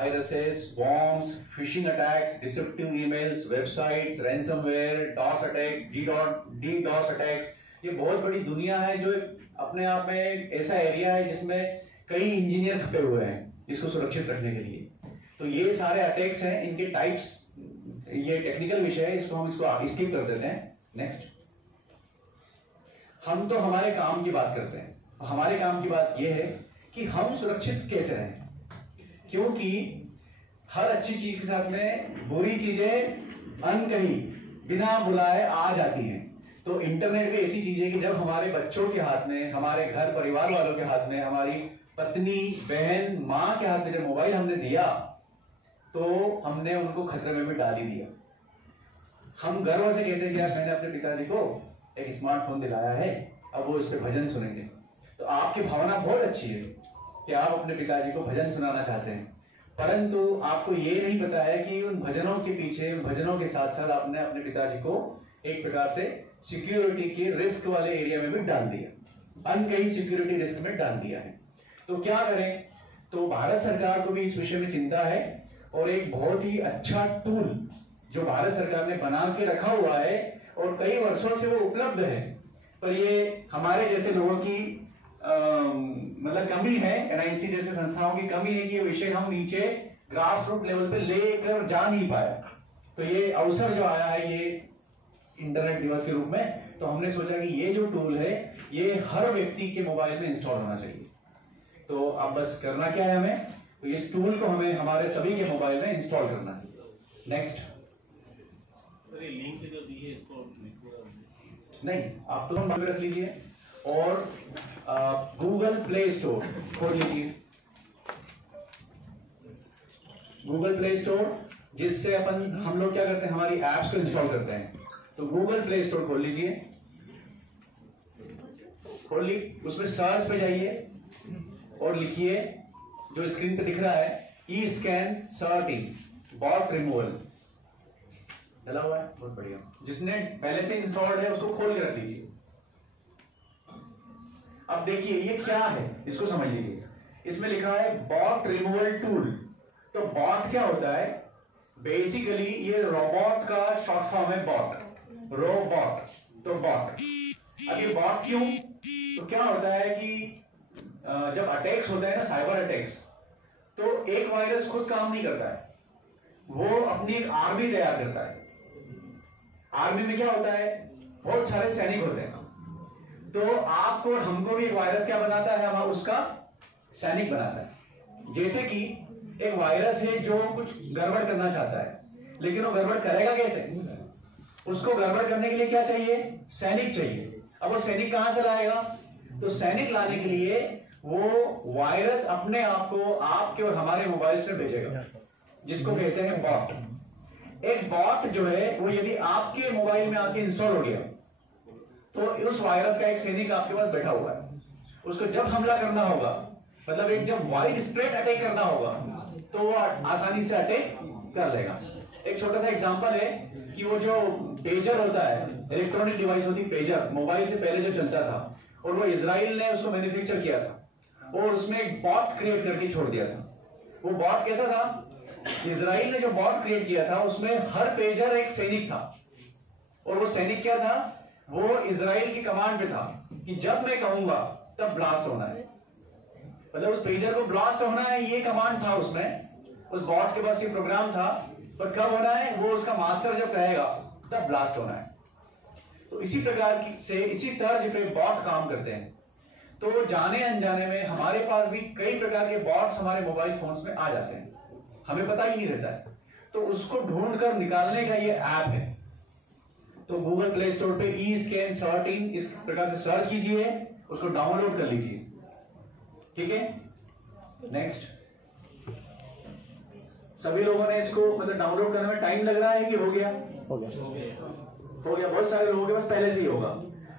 Viruses, bombs, phishing attacks, deceptive emails, websites, ransomware, DoS attacks, DDoS attacks, ये बहुत बड़ी दुनिया है जो अपने आप में ऐसा एरिया है जिसमें कई इंजीनियर खपे हुए हैं इसको सुरक्षित रखने के लिए। तो ये सारे अटैक्स हैं, इनके टाइप्स, ये टेक्निकल विषय है, इसको हम स्किप कर देते हैं। नेक्स्ट, हम तो हमारे काम की बात करते हैं। हमारे काम की बात यह है कि हम सुरक्षित कैसे रहें, क्योंकि हर अच्छी चीज के साथ में बुरी चीजें अनकही बिना बुलाए आ जाती हैं। तो इंटरनेट भी ऐसी चीज है कि जब हमारे बच्चों के हाथ में, हमारे घर परिवार वालों के हाथ में, हमारी पत्नी, बहन, माँ के हाथ में जब मोबाइल हमने दिया तो हमने उनको खतरे में भी डाल ही दिया। हम गर्व से कहते हैं कि यार मैंने अपने पिताजी को एक स्मार्टफोन दिलाया है, अब वो इस पे भजन सुनेंगे। तो आपकी भावना बहुत अच्छी है कि आप अपने पिताजी को भजन सुनाना चाहते हैं, परंतु आपको ये नहीं पता है कि उन भजनों के पीछे, उन भजनों के साथ साथ आपने अपने पिताजी को एक प्रकार से सिक्योरिटी के रिस्क वाले एरिया में भी डाल दिया, अनकही सिक्योरिटी रिस्क में डाल दिया है। तो क्या करें? तो भारत सरकार को भी इस विषय में चिंता है और एक बहुत ही अच्छा टूल जो भारत सरकार ने बना के रखा हुआ है और कई वर्षों से वो उपलब्ध है, पर ये हमारे जैसे लोगों की मतलब कमी है, एनआईसी जैसे संस्थाओं की कमी है कि ये विषय हम नीचे ग्रास रूट लेवल पे लेकर जा नहीं पाए। तो ये अवसर जो आया है ये इंटरनेट दिवस के रूप में, तो हमने सोचा कि ये जो टूल है ये हर व्यक्ति के मोबाइल में इंस्टॉल होना चाहिए। तो अब बस करना क्या है हमें, तो इस टूल को हमें हमारे सभी के मोबाइल में इंस्टॉल करना है। नेक्स्ट, लिंक जो दी है इसको नहीं, आप तुरंत रख लीजिए और गूगल प्ले स्टोर खोल लीजिए। गूगल प्ले स्टोर जिससे हम लोग क्या करते हैं, हमारी एप्स को इंस्टॉल करते हैं। तो गूगल प्ले स्टोर खोल लीजिए, खोल ली, उसमें सर्च पे जाइए और लिखिए जो स्क्रीन पे दिख रहा है, ई स्कैन सर्टिंग बॉट रिमूवल, चला हुआ है, बहुत बढ़िया। जिसने पहले से इंस्टॉल्ड है उसको खोल के रख लीजिए। अब देखिए ये क्या है, इसको समझ लीजिए। इसमें लिखा है बॉट रिमूवल टूल। तो बॉट क्या होता है? बेसिकली ये रोबोट का शॉर्ट फॉर्म है, बॉट, रोबोट। तो बॉट, अब ये बॉट क्यों? तो क्या होता है कि जब अटैक्स होता है ना, साइबर अटैक्स, तो एक वायरस खुद काम नहीं करता है, वो अपनी एक आर्मी तैयार करता है। आर्मी में क्या होता है, बहुत सारे सैनिक होते हैं। तो आपको और हमको भी एक वायरस क्या बनाता है, हम उसका सैनिक बनाता है। जैसे कि एक वायरस है जो कुछ गड़बड़ करना चाहता है, लेकिन वो गड़बड़ करेगा कैसे? उसको गड़बड़ करने के लिए क्या चाहिए? सैनिक चाहिए। अब वो सैनिक कहां से लाएगा? तो सैनिक लाने के लिए वो वायरस अपने आप को आपके और हमारे मोबाइल से भेजेगा, जिसको कहते हैं बॉट। एक बॉट जो है वो यदि आपके मोबाइल में आके इंस्टॉल हो गया तो उस वायरस का एक सैनिक आपके पास बैठा हुआ है। उसको जब हमला करना होगा, मतलब एक जब वाइड स्प्रेड अटैक करना होगा, तो वो आसानी से अटैक कर लेगा। एक छोटा सा एग्जांपल है कि वो जो पेजर होता है, इलेक्ट्रॉनिक डिवाइस होती पेजर, मोबाइल से पहले जो चलता था, और वो इजराइल ने उसको मैन्युफैक्चर किया था और उसमें एक बॉट क्रिएट करके छोड़ दिया था। वो बॉट कैसा था? इजराइल ने जो बॉट क्रिएट किया था उसमें हर पेजर एक सैनिक था, और वो सैनिक क्या था? वो इजराइल की कमांड पे था कि जब मैं कहूंगा तब ब्लास्ट होना है, मतलब उस पेजर को ब्लास्ट होना है, ये कमांड था उसमें। उस बॉट के पास ये प्रोग्राम था, पर कब होना है वो उसका मास्टर जब कहेगा तब ब्लास्ट होना है। तो इसी प्रकार से, इसी तर्ज पे बॉट काम करते हैं। तो जाने अनजाने में हमारे पास भी कई प्रकार के बॉट्स हमारे मोबाइल फोन्स में आ जाते हैं, हमें पता ही नहीं रहता है। तो उसको ढूंढ कर निकालने का ये ऐप है। तो गूगल प्ले स्टोर पे ई स्कैन सर्टिंग इस प्रकार से सर्च कीजिए, उसको डाउनलोड कर लीजिए, ठीक है। नेक्स्ट, सभी लोगों ने इसको मतलब डाउनलोड करने में टाइम लग रहा है कि हो गया? हो गया। बहुत सारे लोगों के पास पहले से ही होगा।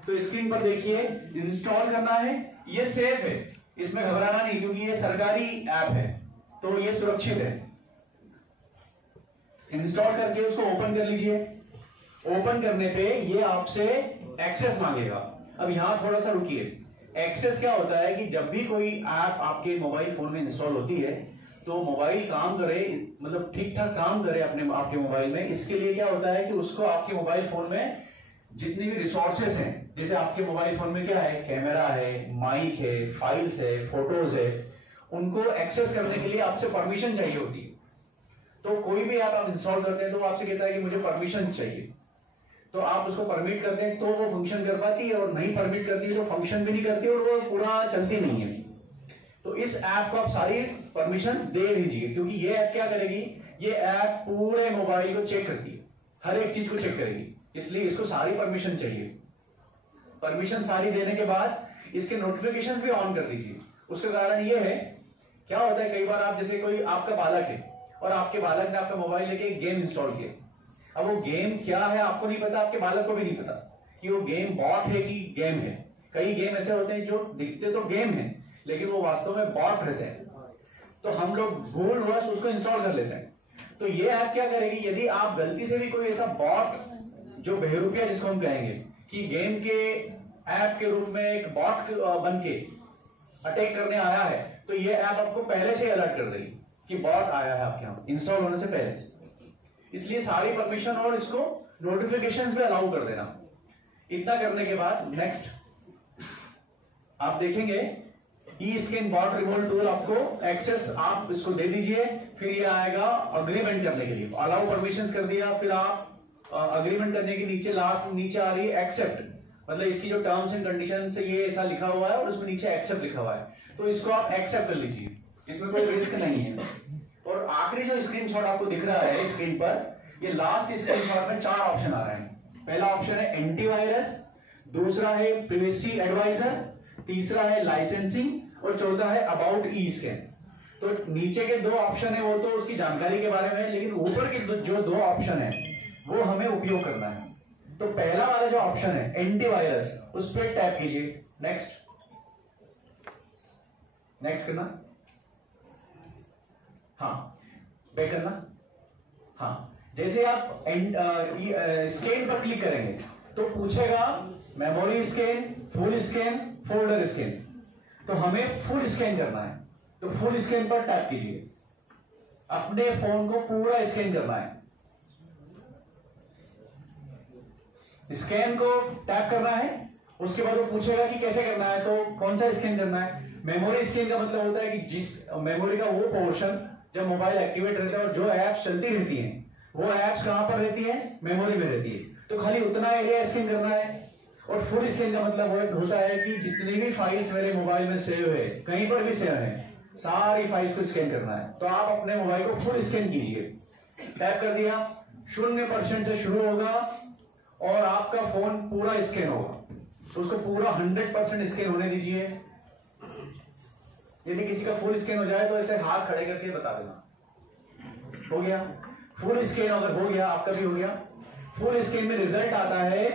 तो स्क्रीन पर देखिए, इंस्टॉल करना है, ये सेफ है, इसमें घबराना नहीं, क्योंकि ये सरकारी ऐप है तो ये सुरक्षित है। इंस्टॉल करके उसको ओपन कर लीजिए। ओपन करने पे ये आपसे एक्सेस मांगेगा। अब यहां थोड़ा सा रुकिए। एक्सेस क्या होता है कि जब भी कोई ऐप आपके मोबाइल फोन में इंस्टॉल होती है तो मोबाइल काम करे, मतलब ठीक ठाक काम करे अपने आपके मोबाइल में, इसके लिए क्या होता है कि उसको आपके मोबाइल फोन में जितनी भी रिसोर्सेस हैं, जैसे आपके मोबाइल फोन में क्या है, कैमरा है, माइक है, फाइल्स है, फोटोज है, उनको एक्सेस करने के लिए आपसे परमिशन चाहिए होती है। तो कोई भी ऐप आप इंस्टॉल करते हैं तो वो आपसे कहता है कि मुझे परमिशन चाहिए, तो आप उसको परमिट करते हैं तो वो फंक्शन कर पाती है, और नहीं परमिट करती है तो फंक्शन भी नहीं करती और वो पूरा चलती नहीं है। तो इस ऐप को आप सारी परमिशंस दे दीजिए, क्योंकि ये ऐप क्या करेगी, ये ऐप पूरे मोबाइल को चेक करती है, हर एक चीज को चेक करेगी, इसलिए इसको सारी परमिशन चाहिए। परमिशन सारी देने के बाद इसके नोटिफिकेशंस भी ऑन कर दीजिए। उसका कारण ये है, क्या होता है कई बार आप, जैसे कोई आपका बालक है और आपके बालक ने आपका मोबाइल लेके एक गेम इंस्टॉल किया, अब वो गेम क्या है आपको नहीं पता, आपके बालक को भी नहीं पता कि वो गेम बॉट है कि गेम है। कई गेम ऐसे होते हैं जो दिखते तो गेम है लेकिन वो वास्तव में बॉट रहते हैं, तो हम लोग भूलवश उसको इंस्टॉल कर लेते हैं। तो ये ऐप क्या करेगी, यदि आप गलती से भी कोई ऐसा बॉट, जो बहरूपिया जिसको हम कहेंगे कि गेम के ऐप के रूप में एक बॉट बन के अटैक करने आया है, तो ये ऐप आपको पहले से अलर्ट कर देगी कि बॉट आया है आपके यहां इंस्टॉल होने से पहले। इसलिए सारी परमिशन और इसको नोटिफिकेशंस पे अलाउ कर देना। इतना करने के बाद नेक्स्ट आप देखेंगे ई स्कैन बॉट रिमूवल टूल, आपको एक्सेस आप इसको दे दीजिए, फिर ये आएगा अग्रीमेंट करने के लिए, अलाउ परमिशंस कर दिया, फिर आप अग्रीमेंट करने के नीचे लास्ट नीचे आ रही है एक्सेप्ट, मतलब इसकी जो टर्म्स एंड कंडीशन से ये ऐसा लिखा हुआ है और उसमें नीचे एक्सेप्ट लिखा हुआ है, तो इसको आप एक्सेप्ट कर लीजिए, इसमें कोई रिस्क नहीं है। और आखिरी जो स्क्रीनशॉट आपको दिख रहा है स्क्रीन पर, ये लास्ट स्क्रीनशॉट में 4 ऑप्शन आ रहे हैं। पहला ऑप्शन है एंटीवायरस, दूसरा है प्राइवेसी एडवाइजर, तीसरा है लाइसेंसिंग और चौथा है अबाउट ई स्कैन। तो नीचे के 2 ऑप्शन है वो तो उसकी जानकारी के बारे में, लेकिन ऊपर के जो 2 ऑप्शन है वो हमें उपयोग करना है। तो पहला वाला जो ऑप्शन है एंटीवायरस, उस पर टैप कीजिए, नेक्स्ट नेक्स्ट करना, हाँ बैक करना, हाँ। जैसे आप स्कैन पर क्लिक करेंगे तो पूछेगा memory scan, full scan, folder scan, तो हमें फुल स्कैन करना है, तो फुल स्कैन पर टैप कीजिए, अपने फोन को पूरा स्कैन करना है। स्कैन को टैप करना है, उसके बाद वो पूछेगा कि कैसे करना है, तो कौन सा स्कैन करना है। मेमोरी स्कैन का मतलब होता है कि जिस मेमोरी का वो पोर्शन जब मोबाइल एक्टिवेट रहता है और जो एप्स चलती रहती हैं वो एप्स कहां पर रहती है, मेमोरी में रहती है, तो खाली उतना एरिया स्कैन करना है। और फुल स्कैन का मतलब वो होता है कि जितनी भी फाइल्स मेरे मोबाइल में सेव है, कहीं पर भी सेव है, सारी फाइल्स को स्कैन करना है। तो आप अपने मोबाइल को फुल स्कैन कीजिए, टैप कर दिया, 0% से शुरू होगा और आपका फोन पूरा स्कैन होगा, तो उसको पूरा 100% स्कैन होने दीजिए। यदि किसी का फुल स्कैन हो जाए तो ऐसे हाथ खड़े करके बता देना, हो गया फुल स्कैन। अगर हो गया, आपका भी हो गया, फुल स्कैन में रिजल्ट आता है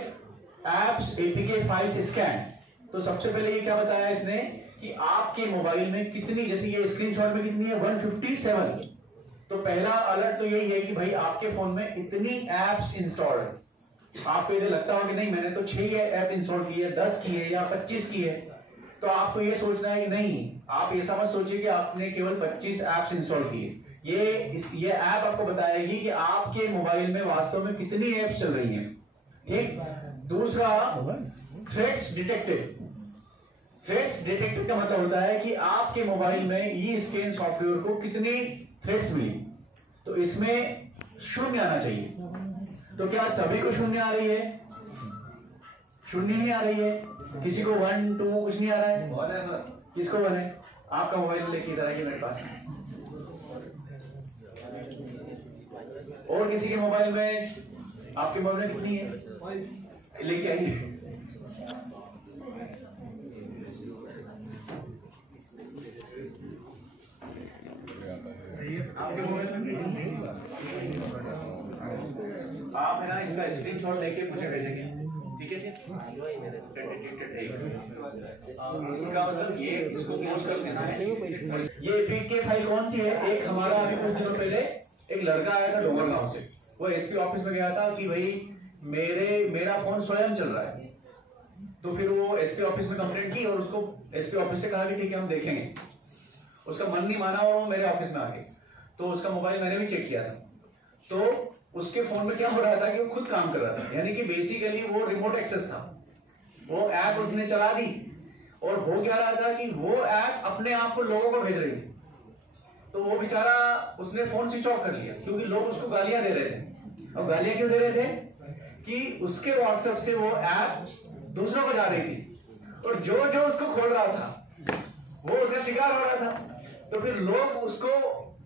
एप्स एपीके फाइल्स स्कैन। तो सबसे पहले ये क्या बताया इसने कि आपके मोबाइल में कितनी, जैसे ये स्क्रीनशॉट में कितनी है 157, तो पहला अलर्ट तो यही है कि भाई आपके फोन में इतनी एप्स इंस्टॉल्ड है। आपको यदि लगता हो कि नहीं मैंने तो 6 ऐप इंस्टॉल की है, 10 की है या 25 की है, तो आपको ये सोचना है कि नहीं, आप ये समझ सोचिए कि आपने केवल 25 ऐप्स इंस्टॉल की है। ये ऐप आपको बताएगी कि आपके मोबाइल में वास्तव में कितनी ऐप्स चल रही हैं, ठीक। दूसरा थ्रेट्स डिटेक्टेड। थ्रेट्स डिटेक्टेड का मतलब होता है कि आपके मोबाइल में ई स्कैन सॉफ्टवेयर को कितनी थ्रेट्स मिली, तो इसमें 0 आना चाहिए। तो क्या सभी को 0 आ रही है? 0 नहीं आ रही है, किसी को 1 2 कुछ नहीं आ रहा है, 1 है सर। किसको 1 है? आपका मोबाइल लेके इधर आइए मेरे पास, और किसी के मोबाइल में, आपके मोबाइल में कितनी है लेके आइए। आपके मोबाइल में आप है ना इसका स्क्रीनशॉट लेके मुझे भेजेंगे, ठीक है जी। इसका मतलब ये इसको क्लोज कर देना है। ये एपीके फाइल कौन सी है? एक हमारा अभी कुछ दिनों पहले एक लड़का आया था डोंगरगांव से, वो एसपी ऑफिस में गया था कि भाई मेरा फोन स्वयं चल रहा है, तो फिर वो एसपी ऑफिस में कंप्लेंट की और उसको एसपी ऑफिस से कहा कि ठीक है हम देखेंगे। उसका मन नहीं माना और वो मेरे ऑफिस में आ गए। तो उसका मोबाइल मैंने भी चेक किया था, तो उसके फोन में क्या हो रहा था कि वो खुद काम कर रहा था, यानी कि बेसिकली वो रिमोट एक्सेस था, वो ऐप उसने चला दी और हो क्या रहा था कि वो ऐप अपने आप को लोगों को भेज रही थी। तो वो बेचारा उसने फोन स्विच ऑफ कर लिया क्योंकि लोग उसको गालियां दे रहे थे। और गालियां क्यों दे रहे थे कि उसके व्हाट्सएप से वो ऐप दूसरों को जा रही थी और जो जो उसको खोल रहा था वो उसका शिकार हो रहा था। तो फिर लोग उसको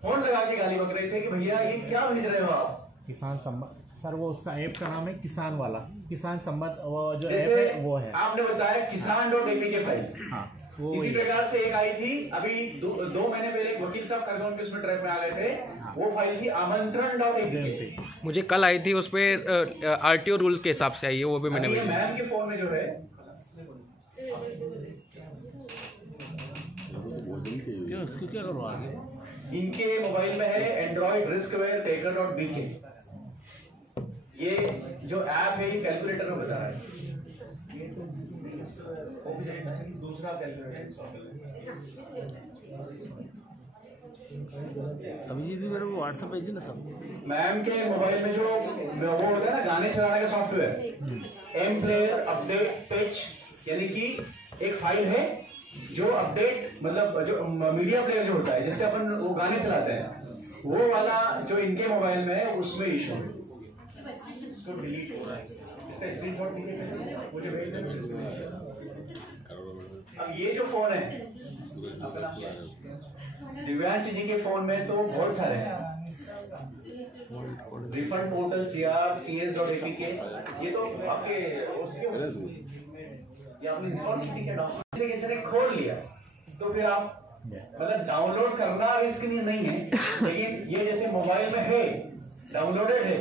फोन लगा के गाली बक रहे थे कि भैया ये क्या भेज रहे हो आप। किसान संवाद सर, वो उसका ऐप का नाम है किसान वाला, किसान संवाद वो जो ऐप जैसे है वो है। आपने बताया kisan.apk फाइल, हाँ वो इसी प्रकार से एक आई थी अभी 2 महीने पहले, एक वकील साहब खरगोन के उसमें ट्रैक में आ गए थे, वो फाइल थी आमंत्रण.apk। मुझे कल आई थी, उस पर आरटीओ रूल के हिसाब से आई है, वो भी मैंने भेजी। मैम के फोन में जो है क्या करो आगे, इनके मोबाइल में है एंड्रॉइड रिस्कवेयर टेकर.bk। ये जो ऐप है ये कैलकुलेटर में बता रहा है, दूसरा कैलकुलेटर। अभिजीत भी मेरे को व्हाट्सएप भेजिए ना सब। मैम के मोबाइल में जो वो होता है ना गाने चलाने का software, M player update patch, यानी कि एक फाइल है जो अपडेट मतलब जो मीडिया प्लेयर जो होता है जिससे अपन वो गाने चलाते हैं, वो वाला जो इनके मोबाइल में है उसमें इशू है, इसको डिलीट हो रहा है। इसका स्क्रीनशॉट लीजिए मुझे भेज दें। अब ये जो फोन है अपना दिव्यांश जी के फोन में तो बहुत सारे हैं, रिफंड पोर्टल CR/CS.apk, ये तो आपके उसके ये आपने इंस्टॉल की थी क्या? जैसे किसी ने खोल लिया तो फिर आप मतलब डाउनलोड करना रिस्क नहीं है, लेकिन ये जैसे मोबाइल में है डाउनलोडेड है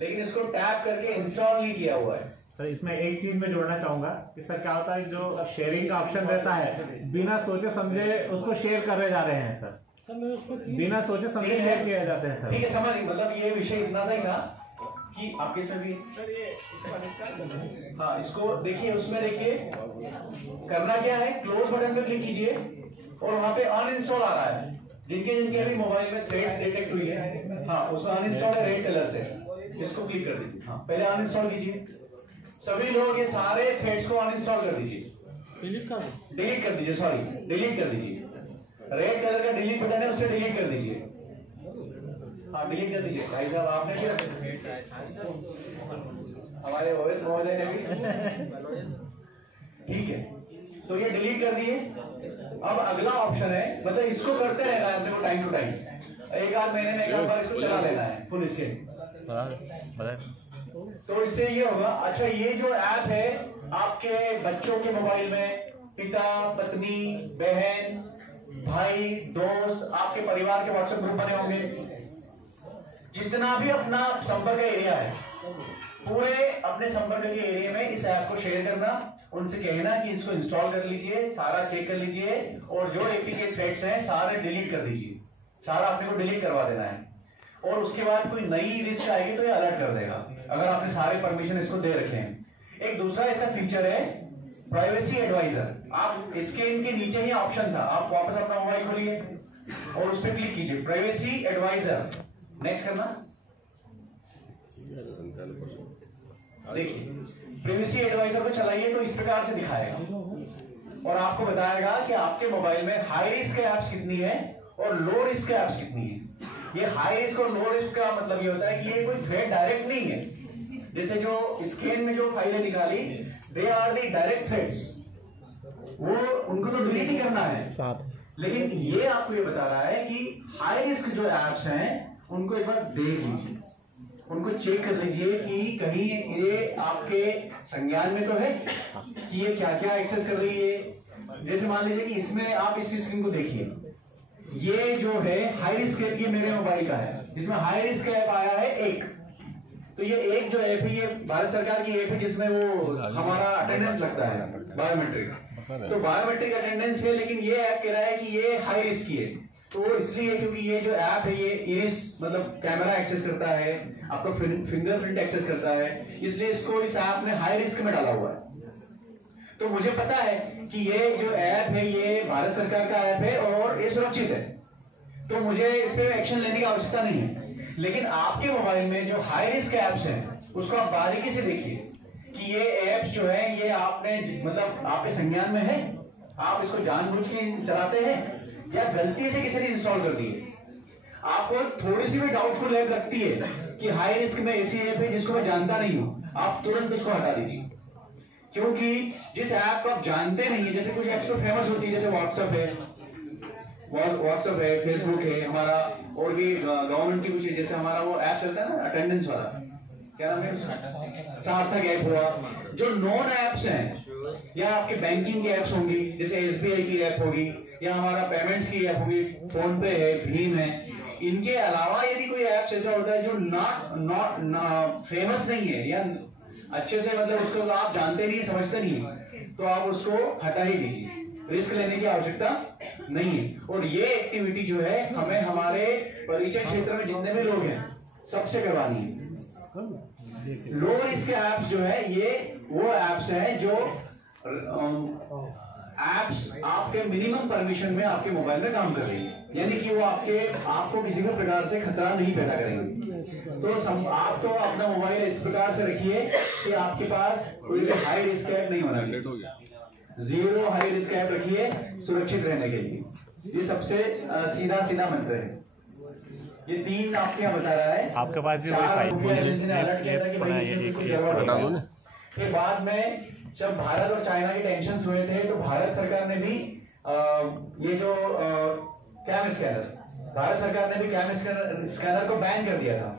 लेकिन इसको टैप करके इंस्टॉल नहीं किया हुआ है। सर इसमें एक चीज में जोड़ना चाहूंगा कि सर क्या होता है, जो शेयरिंग का ऑप्शन रहता है बिना सोचे समझे उसको शेयर करे जा रहे हैं सर, बिना सोचे समझे शेयर किए जाते हैं सर। ठीक है, समझ मतलब ये विषय इतना सही था कि आपके इसमें भी हाँ इसको देखिए, उसमें देखिए करना क्या है, क्लोज बटन पे क्लिक कीजिए और वहां पे अनइंस्टॉल आ रहा है, जिनके जिनके अभी मोबाइल में थ्रेड्स डिटेक्ट हुई है, हाँ उसमें अनइंस्टॉल है रेड कलर से, इसको क्लिक कर दीजिए। हाँ पहले अनइंस्टॉल कीजिए, सभी लोग ये सारे थ्रेड्स को अनइंस्टॉल कर दीजिए, डिलीट कर दीजिए, सॉरी डिलीट कर दीजिए, रेड कलर का डिलीट बटन है उससे डिलीट कर दीजिए। हाँ डिलीट कर दीजिए भाई साहब, आपने भी हमारे ओएस महोदय ने भी, ठीक है तो ये डिलीट कर दिए। अब अगला ऑप्शन है, मतलब इसको करते रहना है अपने को टाइम टू टाइम, एक आध महीने में एक आध बार इसको चला लेना है फुल स्क्रीन। तो इससे ये होगा, अच्छा ये जो ऐप है आपके बच्चों के मोबाइल में, पिता पत्नी बहन भाई दोस्त आपके परिवार के व्हाट्सएप ग्रुप बने होंगे, जितना भी अपना संपर्क एरिया है पूरे अपने संपर्क के एरिया में इस ऐप को शेयर करना, उनसे कहना कि इसको इंस्टॉल कर लीजिए, सारा चेक कर लीजिए और जो एपीके थ्रेड्स हैं सारे डिलीट कर दीजिए, सारा अपने को डिलीट करवा देना है। और उसके बाद कोई नई लिस्ट आएगी तो ये अलर्ट कर देगा अगर आपने सारे परमिशन इसको दे रखे हैं। एक दूसरा ऐसा फीचर है प्राइवेसी एडवाइजर, आप इसके इनके नीचे ही ऑप्शन था, आप वापस अपना मोबाइल खोलिए और उस पर क्लिक कीजिए प्राइवेसी एडवाइजर, नेक्स्ट करना। देखिए प्राइवेसी एडवाइजर को चलाइए तो इस प्रकार से दिखाएगा और आपको बताएगा कि आपके मोबाइल में हाई रिस्क एप्स कितनी है और लो रिस्क एप्स कितनी है। ये हाई रिस्क और लो रिस्क का मतलब ये होता है कि ये कोई थ्रेट डायरेक्ट नहीं है, जैसे जो स्क्रीन में जो फाइलें निकाली they are the direct threats, वो उनको तो डिलीट ही करना है, लेकिन ये आपको ये बता रहा है कि हाई रिस्क जो एप्स हैं उनको एक बार देख लीजिए, उनको चेक कर लीजिए कि कहीं ये आपके संज्ञान में तो है कि ये क्या क्या एक्सेस कर रही है। जैसे मान लीजिए कि इसमें आप इस स्क्रीन को देखिए, ये जो है हाई रिस्क ऐप ये मेरे मोबाइल का है, इसमें हाई रिस्क ऐप आया है एक, तो ये एक जो ऐप है ये भारत सरकार की ऐप है जिसमें वो हमारा अटेंडेंस लगता है बायोमेट्रिक, तो बायोमेट्रिक अटेंडेंस है, लेकिन ये ऐप कह रहा है कि ये हाई रिस्क की है, तो इसलिए क्योंकि ये जो ऐप है ये इरिस मतलब कैमरा एक्सेस करता है, आपका फिंगरप्रिंट एक्सेस करता है, इसलिए इसको इस ऐप ने हाई रिस्क में डाला हुआ है। तो मुझे पता है कि ये जो ऐप है ये भारत सरकार का ऐप है और ये सुरक्षित है, तो मुझे इस पे एक्शन लेने की आवश्यकता नहीं है। लेकिन आपके मोबाइल में जो हाई रिस्क ऐप्स हैं उसको आप बारीकी से देखिए कि ये ऐप्स जो है ये आपने मतलब आपके संज्ञान में है, आप इसको जानबूझ के चलाते हैं या गलती से किसी ने इंस्टॉल कर दी है। आपको थोड़ी सी भी डाउटफुल ऐप लगती है कि हाई रिस्क में ऐसी ऐप है जिसको मैं जानता नहीं हूं, आप तुरंत उसको हटा दीजिए। क्योंकि जिस ऐप को आप जानते नहीं है, जैसे कुछ ऐप्स तो फेमस होती है, जैसे व्हाट्सएप है, फेसबुक है हमारा, और भी गवर्नमेंट की कुछ, जैसे हमारा वो ऐप चलता है ना अटेंडेंस वाला, क्या नाम है उसका, सार्थक ऐप हुआ। जो नॉन ऐप्स हैं या आपके बैंकिंग की ऐप्स होंगी, जैसे एसबीआई की ऐप होगी या हमारा पेमेंट्स की ऐप होगी, फोन पे है, भीम है, इनके अलावा यदि कोई ऐप्स ऐसा होता है जो नॉट फेमस नहीं है या अच्छे से मतलब उसको आप जानते नहीं, समझते नहीं, तो आप उसको हटा ही दीजिए। रिस्क लेने की आवश्यकता नहीं है। और ये एक्टिविटी जो है हमें हमारे परिचय क्षेत्र में जितने भी लोग हैं सबसे करवानी है। लो रिस्क ऐप्स जो है ये वो ऐप्स हैं जो ऐप्स आपके मिनिमम परमिशन में आपके मोबाइल में काम कर रही है, यानी कि वो आपको किसी भी प्रकार से खतरा नहीं पैदा करेंगे। तो आप तो अपना मोबाइल इस प्रकार से रखिए कि आपके पास कोई हाई रिस्क ऐप नहीं होना चाहिए, जीरो हाई रिस्क ऐप रखिए सुरक्षित रहने के लिए। ये सबसे सीधा मंत्र है। ये 3 आपके यहाँ बता रहा है। आपके पास भी अलर्ट किया था कि भाई फिर बाद में जब भारत और चाइना के टेंशन हुए थे तो भारत सरकार ने भी ये जो कैम स्कैनर, भारत सरकार ने भी कैम स्कैनर को बैन कर दिया था।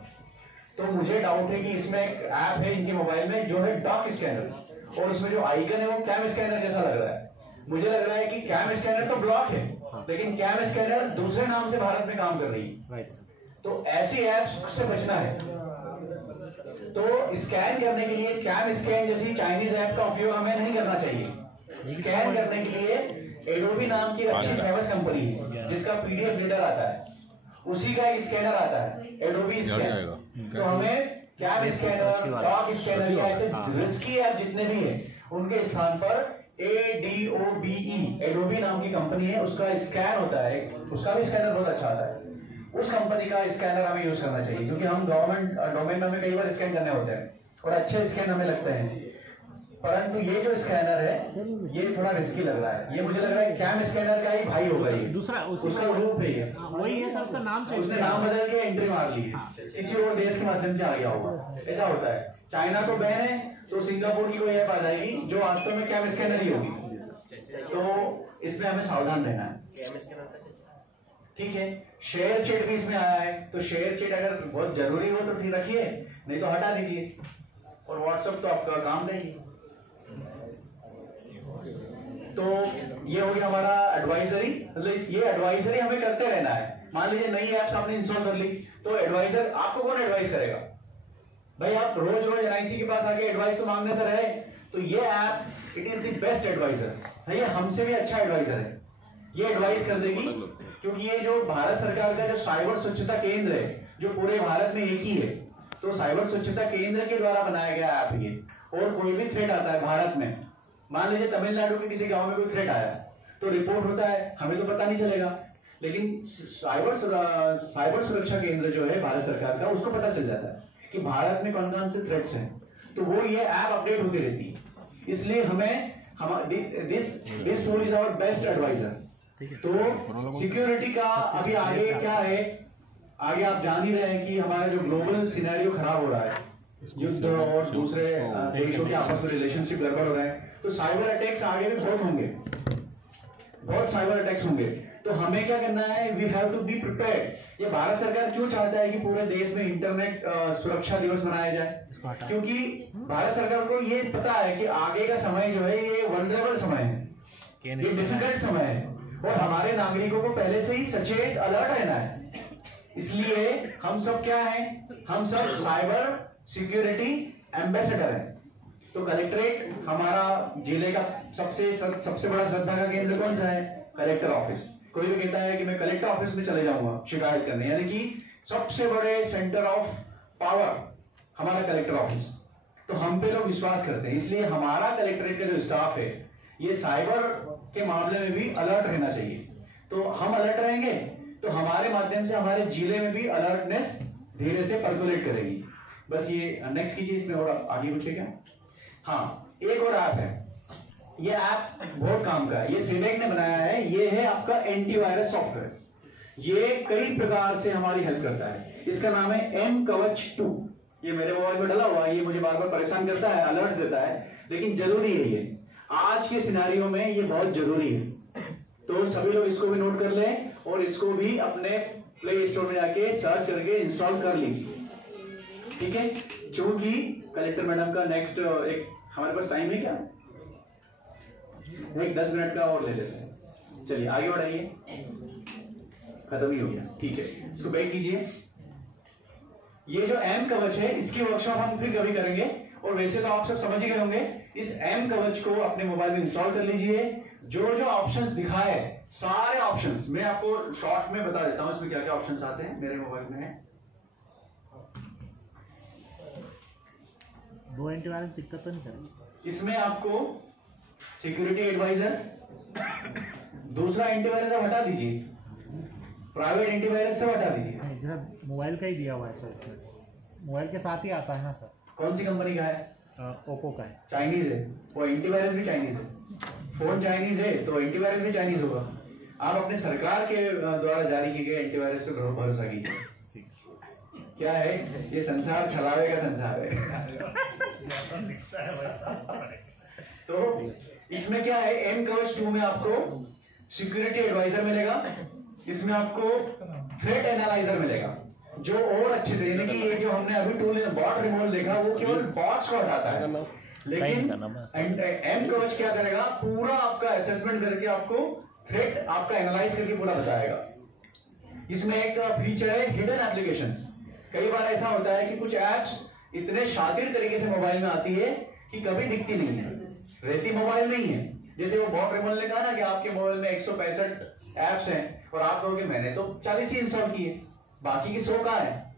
तो मुझे डाउट है कि इसमें एक ऐप है इनके मोबाइल में जो है डॉक स्कैनर, और उसमें जो आइकन है वो कैम स्कैनर जैसा लग रहा है। मुझे लग रहा है कि कैम स्कैनर तो ब्लॉक है, लेकिन कैम स्कैनर दूसरे नाम से भारत में काम कर रही है। तो ऐसी ऐप्स से बचना है। तो स्कैन करने के लिए कैम स्कैन जैसी चाइनीज ऐप का उपयोग हमें नहीं करना चाहिए। स्कैन करने के लिए एडोबी नाम की अच्छी फेमस कंपनी है जिसका पीडीएफ रीडर आता है, उसी का एक स्कैनर आता है, एडोबी स्कैन। तो हमें कैम स्कैनर, डॉक स्कैनर या ऐसे रिस्की ऐप जितने भी है उनके स्थान पर ADOBE एडोबी नाम की कंपनी है, उसका स्कैन होता है, उसका भी स्कैनर बहुत अच्छा आता है। उस कंपनी का स्कैनर हमें यूज करना चाहिए, क्योंकि हम गवर्नमेंट डोमेन में हमें कई बार स्कैन करने होते हैं और अच्छे स्कैन हमें लगते हैं। परंतु ये जो स्कैनर है ये थोड़ा रिस्की लग रहा है। ये मुझे लग रहा है कैम स्कैनर का ही भाई होगा ये, दूसरा उसका रूप है ये, वही है, उसका नाम चाहिए, उसने नाम बदल के एंट्री मार ली है, किसी और देश के माध्यम से आ गया होगा। ऐसा होता है। चाइना को बैन है तो सिंगापुर की कोई ऐप आ जाएगी जो वास्तव में कैम स्कैनर ही होगी। तो इसमें हमें सावधान रहना है। ठीक है, शेयर चैट भी इसमें आया है, तो शेयर चैट अगर बहुत जरूरी हो तो ठीक रखिए, नहीं तो हटा दीजिए। और व्हाट्सएप तो आपका काम नहीं। तो ये हो गया हमारा एडवाइजरी, मतलब ये एडवाइजरी हमें करते रहना है। मान लीजिए नई ऐप्स आपने इंस्टॉल कर ली तो एडवाइजर आपको कौन एडवाइस करेगा भाई? आप रोज एनआईसी के पास आके एडवाइस तो मांगने से रहे, तो ये app it is the best advisor. ये हमसे भी अच्छा एडवाइजर है, ये एडवाइस कर देगी। क्योंकि ये जो भारत सरकार का जो साइबर स्वच्छता केंद्र है जो पूरे भारत में एक ही है, तो साइबर स्वच्छता केंद्र के द्वारा बनाया गया ऐप ये। और कोई भी थ्रेट आता है भारत में, मान लीजिए तमिलनाडु के किसी गांव में कोई थ्रेट आया तो रिपोर्ट होता है, हमें तो पता नहीं चलेगा, लेकिन साइबर सुरक्षा केंद्र जो है भारत सरकार का उसको पता चल जाता है कि भारत में कौन कौन से थ्रेट्स हैं, तो वो ये ऐप अपडेट होती रहती है। इसलिए हमें this tool is our best advisor. तो सिक्योरिटी का अभी आगे क्या है, आगे आप जान ही रहे हैं कि हमारा जो ग्लोबल सिनेरियो खराब हो रहा है, युद्ध और दूसरे देशों के आपस में रिलेशनशिप गड़बड़ हो रहे हैं, तो साइबर अटैक्स आगे भी बहुत होंगे, बहुत साइबर अटैक्स होंगे। तो हमें क्या करना है, we have to be prepared. ये भारत सरकार क्यों चाहता है कि पूरे देश में इंटरनेट सुरक्षा दिवस मनाया जाए? क्योंकि भारत सरकार को ये पता है कि आगे का समय जो है ये वल्नरेबल समय है, ये डिफिकल्ट समय है, और हमारे नागरिकों को पहले से ही सचेत अलर्ट रहना है। इसलिए हम सब क्या हैं, हम सब साइबर सिक्योरिटी एम्बेसडर हैं। तो कलेक्ट्रेट हमारा जिले का सबसे बड़ा श्रद्धा का केंद्र कौन सा है? Collector office. कोई भी कहता है कि मैं कलेक्टर ऑफिस में चले जाऊंगा शिकायत करने, यानी कि सबसे बड़े सेंटर ऑफ पावर हमारा कलेक्टर ऑफिस। तो हम पे लोग विश्वास करते हैं, इसलिए हमारा कलेक्ट्रेट का जो स्टाफ है ये साइबर के मामले में भी अलर्ट रहना चाहिए। तो हम अलर्ट रहेंगे तो हमारे माध्यम से हमारे जिले में भी अलर्टनेस धीरे से पर्कुलेट करेगी। बस ये नेक्स्ट कीजिए, इसमें और आगे पूछिए क्या। हाँ, एक और ऐप है, ये ऐप बहुत काम का है, ये सिवेक ने बनाया है। ये है आपका एंटीवायरस सॉफ्टवेयर। ये कई प्रकार से हमारी हेल्प करता है। इसका नाम है एम कवच 2। ये मेरे मोबाइल में डला हुआ है, ये मुझे बार बार परेशान करता है, अलर्ट्स देता है, लेकिन जरूरी है ये आज के सिनेरियो में, ये बहुत जरूरी है। तो सभी लोग इसको भी नोट कर लें और इसको भी अपने प्ले स्टोर में जाके सर्च करके इंस्टॉल कर लीजिए, ठीक है। क्योंकि कलेक्टर मैडम का नेक्स्ट एक हमारे पास टाइम है क्या, एक 10 मिनट का और ले लेते हैं। चलिए आगे बढ़ाइए, खत्म ही हो गया, ठीक है। इसको बैक कीजिए। ये जो एम कवच है इसकी वर्कशॉप हम फिर कभी करेंगे, और वैसे तो आप सब समझ ही गए होंगे। इस एम कवच को अपने मोबाइल में इंस्टॉल कर लीजिए। जो जो ऑप्शंस दिखाए, सारे ऑप्शंस मैं आपको शॉर्ट में बता देता हूं इसमें क्या क्या ऑप्शंस आते हैं। मेरे मोबाइल में है 2 एंटीवायरस दिक्कत तो नहीं करेगी इसमें आपको सिक्योरिटी एडवाइजर, दूसरा एंटीवायरस आप हटा दीजिए, प्राइवेट एंटीवायरस से हटा दीजिए। नहीं, जरा मोबाइल का ही दिया हुआ है सर, इसमें मोबाइल के साथ ही आता है ना सर। कौन सी कंपनी का है? ओप्पो का है। चाइनीज है, वो एंटीवायरस भी चाइनीज है। फोन चाइनीज है तो एंटीवायरस भी चाइनीज होगा। आप अपने सरकार के द्वारा जारी किए गए एंटीवायरस पे भरोसा कीजिए। क्या है ये, संसार छलावे का संसार है। तो इसमें क्या है, एम कवच 2 में आपको सिक्योरिटी एडवाइजर मिलेगा, इसमें आपको थ्रेट एनालाइजर मिलेगा, जो और अच्छे से, यानी कि ये जो हमने अभी टूल बॉट रिमूवल देखा वो केवल बॉट्स को हटाता है, लेकिन एम कवच क्या करेगा, पूरा आपका असेसमेंट करके आपको थ्रेट आपका एनालाइज करके पूरा बताएगा। इसमें एक फीचर है हिडन एप्लीकेशंस। कई बार ऐसा होता है कि कुछ एप्स इतने शातिर तरीके से मोबाइल में आती है कि कभी दिखती नहीं है, रहती मोबाइल नहीं है। जैसे वो बॉट रिमूवल ने कहा ना कि आपके मोबाइल में 165 एप्स हैं और आप कहोगे मैंने तो 40 ही इंस्टॉल किए, बाकी की 100 कहां है।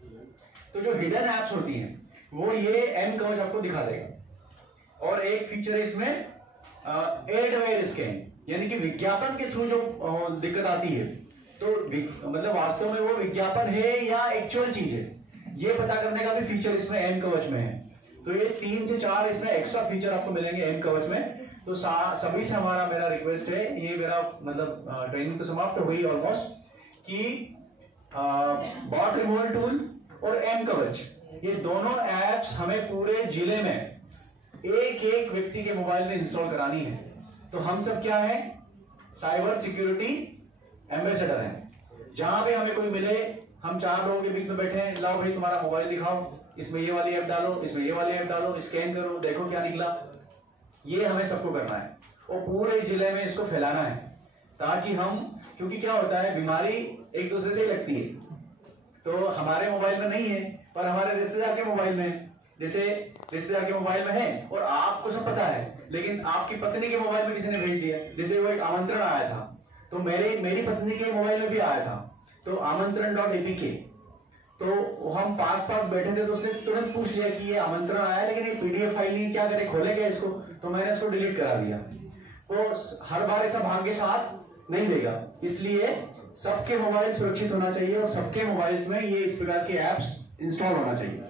तो जो हिडन एप्स होती हैं वो ये एम कवच आपको दिखा देगा। और एक फीचर है इसमें एडवेयर स्कैन, यानी कि विज्ञापन के थ्रू जो दिक्कत आती है, तो मतलब वास्तव में वो विज्ञापन है या एक्चुअल चीज है, ये पता करने का भी फीचर इसमें एम कवच में है। तो ये 3 से 4 इसमें एक्स्ट्रा फीचर आपको मिलेंगे एम कवच में। तो सभी से हमारा मेरा रिक्वेस्ट है, ये मेरा मतलब ट्रेनिंग तो समाप्त हो गई ऑलमोस्ट, कि बॉट रिमूवल टूल और एम कवच, ये दोनों एप्स हमें पूरे जिले में एक एक व्यक्ति के मोबाइल में इंस्टॉल करानी है। तो हम सब क्या है, साइबर सिक्योरिटी एम्बेसडर हैं। जहां पे हमें कोई मिले, हम 4 लोगों के बीच में बैठे हैं, लाओ भाई तुम्हारा मोबाइल दिखाओ, इसमें ये वाली ऐप डालो, इसमें ये वाली ऐप डालो, स्कैन करो, देखो क्या निकला। ये हमें सबको करना है और पूरे जिले में इसको फैलाना है, ताकि हम, क्योंकि क्या होता है, बीमारी एक दूसरे से ही लगती है। तो हमारे मोबाइल में नहीं है पर हमारे रिश्तेदार के मोबाइल में है। जैसे रिश्तेदार के मोबाइल में है और आपको सब पता है, लेकिन आपकी पत्नी के मोबाइल में किसी ने भेज दिया। जैसे वो एक आमंत्रण आया था, तो मेरी पत्नी के मोबाइल में भी आया था, तो आमंत्रण.apk, तो हम पास बैठे थे, तो उसने तुरंत पूछ लिया कि ये आमंत्रण आया लेकिन ये पीडीएफ फाइल नहीं, क्या करें, खोलेंगे इसको। तो मैंने उसको डिलीट करा दिया। तो हर बार ऐसा भाग्य साथ नहीं देगा, इसलिए सबके मोबाइल सुरक्षित होना चाहिए और सबके मोबाइल्स में ये इस प्रकार के एप्स इंस्टॉल होना चाहिए।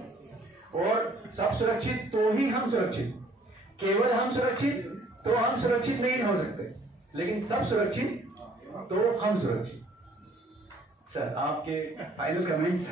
और सब सुरक्षित तो ही हम सुरक्षित, केवल हम सुरक्षित तो हम सुरक्षित नहीं हो सकते, लेकिन सब सुरक्षित तो हम सुरक्षित। सर आपके फाइनल कमेंट्स।